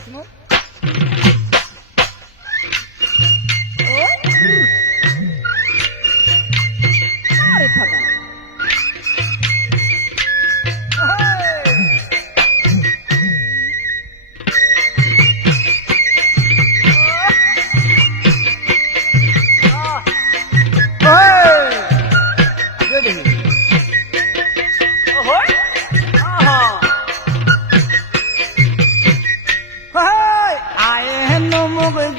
দেখাচোন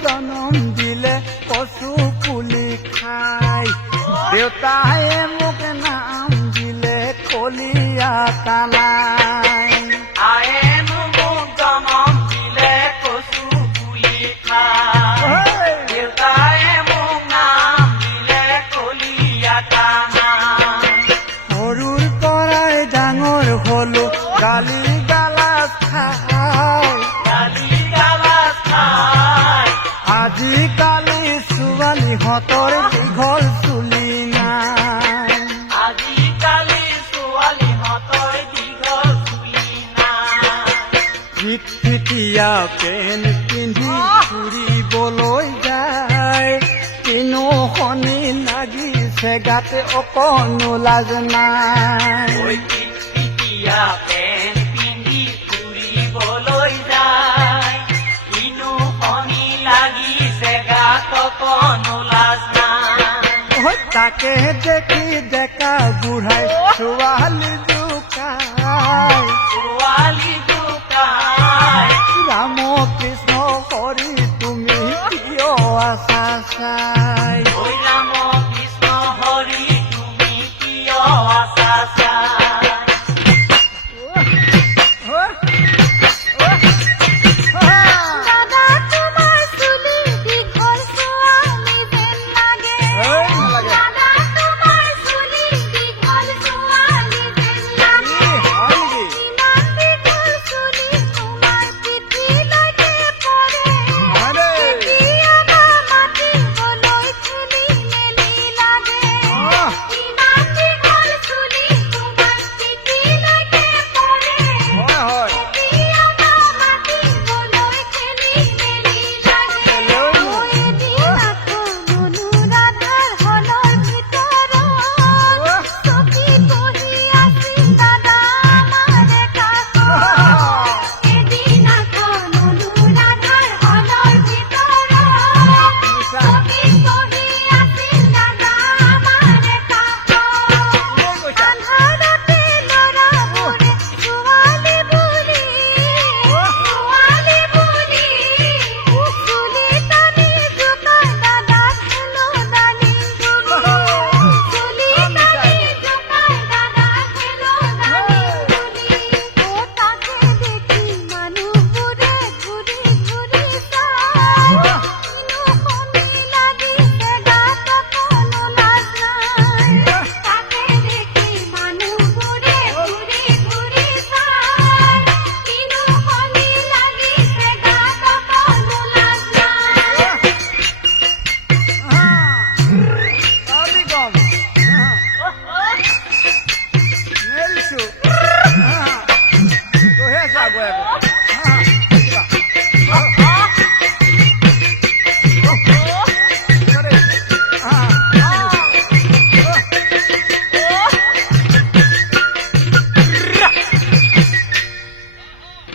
জনম দিলে কচু পুলি খাই দেউতায়ে মোক নাম দিলে কলিয়া কানাই আয়ে মোক জনম দিলে কচু পুলি খাই দেউতায়ে মোক নাম দিলে কলিয়া কানাই সৰুৰ পৰাই ডাঙৰ হলো গালি গালাজ খাই আজিকালি ছোৱালীহঁতৰ দীঘল চুলি নাই আজিকালি ছোৱালীহঁতৰ দীঘল চুলি নাই ফিটফিটীয়া পেণ্ট পিন্ধি ফুৰিবলৈ যায় কিনো শনি লাগিছে গাতে অকণো লাজ নাই ফিটফিটীয়া পেণ্ট পিন্ধি ফুৰিবলৈ যায় কিনো শনি লাগিছে গাত অকণো লাজ নাই তাকে দেখি ডেকা বুঢ়াই ছোৱালী জোকাই ৰাম কৃষ্ণ হৰি তুমি কিয় আছা চাই ৰাম কৃষ্ণ হৰি তুমি কিয় আছা চাই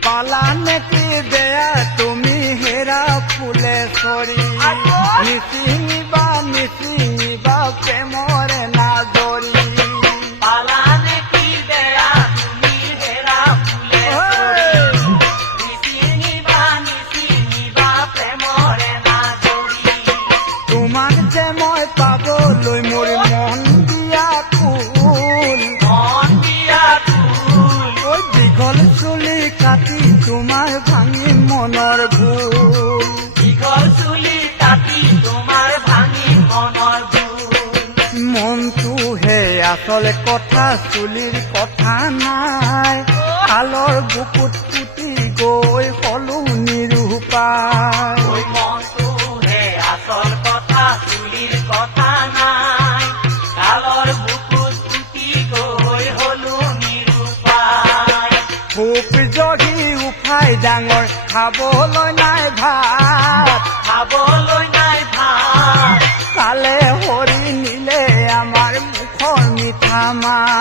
পালানে কি দেয়া তুমি হেৰা ফুলেশ্বৰী নিচিঙিবা প্ৰেমৰে নাজৰি পালানে কি দেয়া তুমি হেৰা ফুলেশ্বৰী নিচিঙিবা প্ৰেমৰে নাজৰি তোমাক যে মই পাবলৈ মোৰ মন দিয়া কুল ঐ দীঘল চুলি কাটি তোমাৰ ভাঙি মনৰ ভুল দীঘল চুলি কাটি তোমাৰ ভাঙি মনৰ ভুল মনটোহে আচল কথা চুলিৰ কথা নাই শালৰ বুকুত পুতি গৈ হলো নিৰূপায় মনটোহে আচল কথা চুলিৰ কথা নাই শালৰ বুকুত পুতি গৈ হলো নিৰূপায় খুব যদি উফাই ডাঙৰ খাবলৈ নাই ভাত খাবলৈ নাই ভাত কালে হৰি নিলে আমাৰ মুখৰ মিঠা মাত